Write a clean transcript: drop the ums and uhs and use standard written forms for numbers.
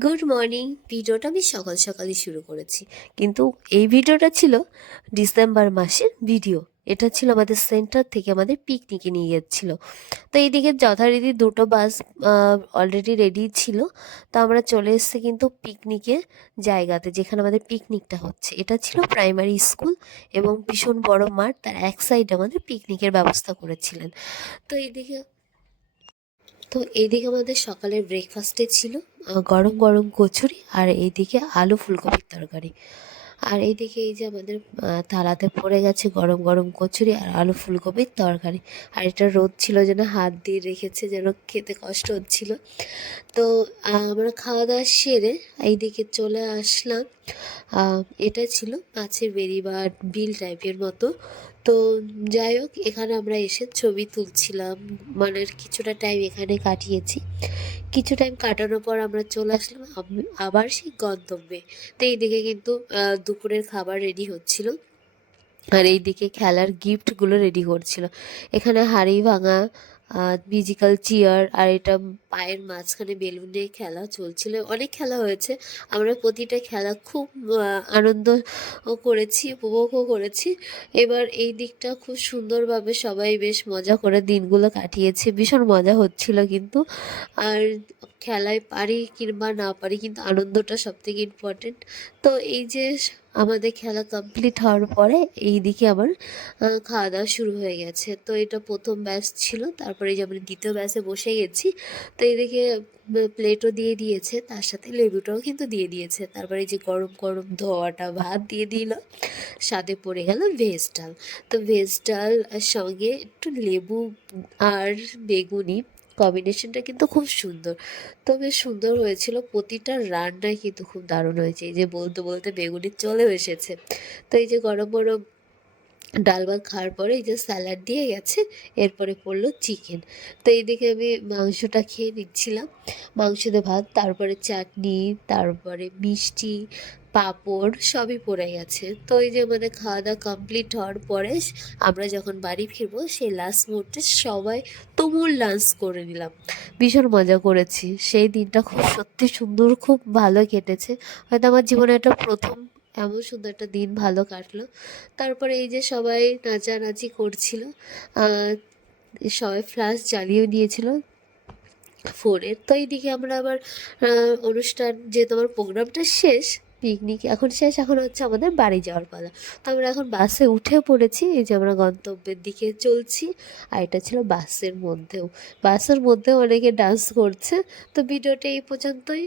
Good morning. ভিডিওটা আমি সকাল সকালই শুরু করেছি, কিন্তু এই ভিডিওটা ছিল ডিসেম্বর মাসের ভিডিও। এটা ছিল আমাদের সেন্টার থেকে আমাদের পিকনিকে নিয়ে যাচ্ছিল। তো এইদিকে যথারীতি দুটো বাস অলরেডি রেডি ছিল। তো আমরা চলে এসেছি কিন্তু পিকনিকের জায়গাতে, যেখানে আমাদের পিকনিকটা হচ্ছে। এটা ছিল প্রাইমারি স্কুল এবং ভীষণ বড় মাঠ, তার এক সাইডে আমাদের পিকনিকের ব্যবস্থা করেছিলেন। তো এইদিকে আমাদের সকালের ব্রেকফাস্টে ছিল গরম গরম কচুরি, আর এইদিকে আলু ফুলকপির তরকারি। আর এইদিকে এই যে আমাদের থালাতে পড়ে গেছে গরম গরম কচুরি আর আলু ফুলকপির তরকারি। আর এটা রোদ ছিল যেন হাত দিয়ে রেখেছে, যেন খেতে কষ্ট হচ্ছিল। তো আমরা খাওয়া দাওয়া সেরে এইদিকে চলে আসলাম। এটা ছিল মাছের বেড়ি বা বিল টাইপের মতো। তো যাই হোক, এখানে আমরা এসে ছবি তুলছিলাম, মানে কিছুটা টাইম এখানে কাটিয়েছি। কিছু টাইম কাটানোর পর আমরা চলে আসলাম আবার সেই গন্তব্যে। তো এইদিকে কিন্তু দুপুরের খাবার রেডি হচ্ছিল, আর এইদিকে খেলার গিফটগুলো রেডি করছিল। এখানে হাড়ি ভাঙা, মিউজিক্যাল চেয়ার, আর এটা পায়ের মাঝখানে বেলুন দিয়ে খেলা চলছিল। অনেক খেলা হয়েছে, আমরা প্রতিটা খেলা খুব আনন্দ করেছি, উপভোগও করেছি। এবার এই দিকটা খুব সুন্দরভাবে সবাই বেশ মজা করে দিনগুলো কাটিয়েছে, ভীষণ মজা হচ্ছিল কিন্তু। আর খেলায় পারি কিংবা না পারি, কিন্তু আনন্দটা সব থেকে ইম্পর্টেন্ট। তো এই যে আমাদের খেলা কমপ্লিট হওয়ার পরে এই দিকে আবার খাওয়া দাওয়া শুরু হয়ে গেছে। তো এটা প্রথম ব্যাচ ছিল, তারপরে এই যে আমরা দ্বিতীয় ব্যাচে বসে গেছি। তো এইদিকে প্লেটও দিয়ে দিয়েছে, তার সাথে লেবুটাও কিন্তু দিয়ে দিয়েছে। তারপরে এই যে গরম গরম ধোয়াটা ভাত দিয়ে দিল, সাথে পড়ে গেল ভেজ ডাল। তো ভেজ ডাল সঙ্গে একটু লেবু আর বেগুনি, কম্বিনেশনটা কিন্তু খুব সুন্দর। তো বেশ সুন্দর হয়েছিল, প্রতিটা রান্নাই কিন্তু খুব দারুণ হয়েছে। এই যে বলতে বলতে বেগুনি চলেও এসেছে। তো এই যে গরম গরম ডাল ভাত খাওয়ার পরে এই যে স্যালাড দিয়ে গেছে, এরপরে পড়লো চিকেন। তো এইদিকে আমি মাংসটা খেয়ে নিচ্ছিলাম, মাংস দিয়ে ভাত, তারপরে চাটনি, তারপরে মিষ্টি, পাঁপড় সবই পড়ে গেছে। তো এই যে আমাদের খাওয়া দাওয়া কমপ্লিট হওয়ার পরে আমরা যখন বাড়ি ফিরবো, সেই লাস্ট মুহূর্তে সবাই তুমুল ডান্স করে নিলাম, ভীষণ মজা করেছি। সেই দিনটা খুব সত্যি সুন্দর, খুব ভালো কেটেছে। হয়তো আমার জীবনে একটা প্রথম এমন সুন্দর একটা দিন ভালো কাটলো। তারপরে এই যে সবাই নাচানাচি করছিল, সবাই ফ্লাশ জ্বালিয়ে নিয়েছিল ফোনের। তো এইদিকে আমরা আবার অনুষ্ঠান, যেহেতু আমার প্রোগ্রামটা শেষ, পিকনিক এখন শেষ, এখন হচ্ছে আমাদের বাড়ি যাওয়ার পালা। তো আমরা এখন বাসে উঠে পড়েছি, এই যে আমরা গন্তব্যের দিকে চলছি। আর এটা ছিল বাসের মধ্যেও অনেকে ডান্স করছে। তো ভিডিওটা এই পর্যন্তই।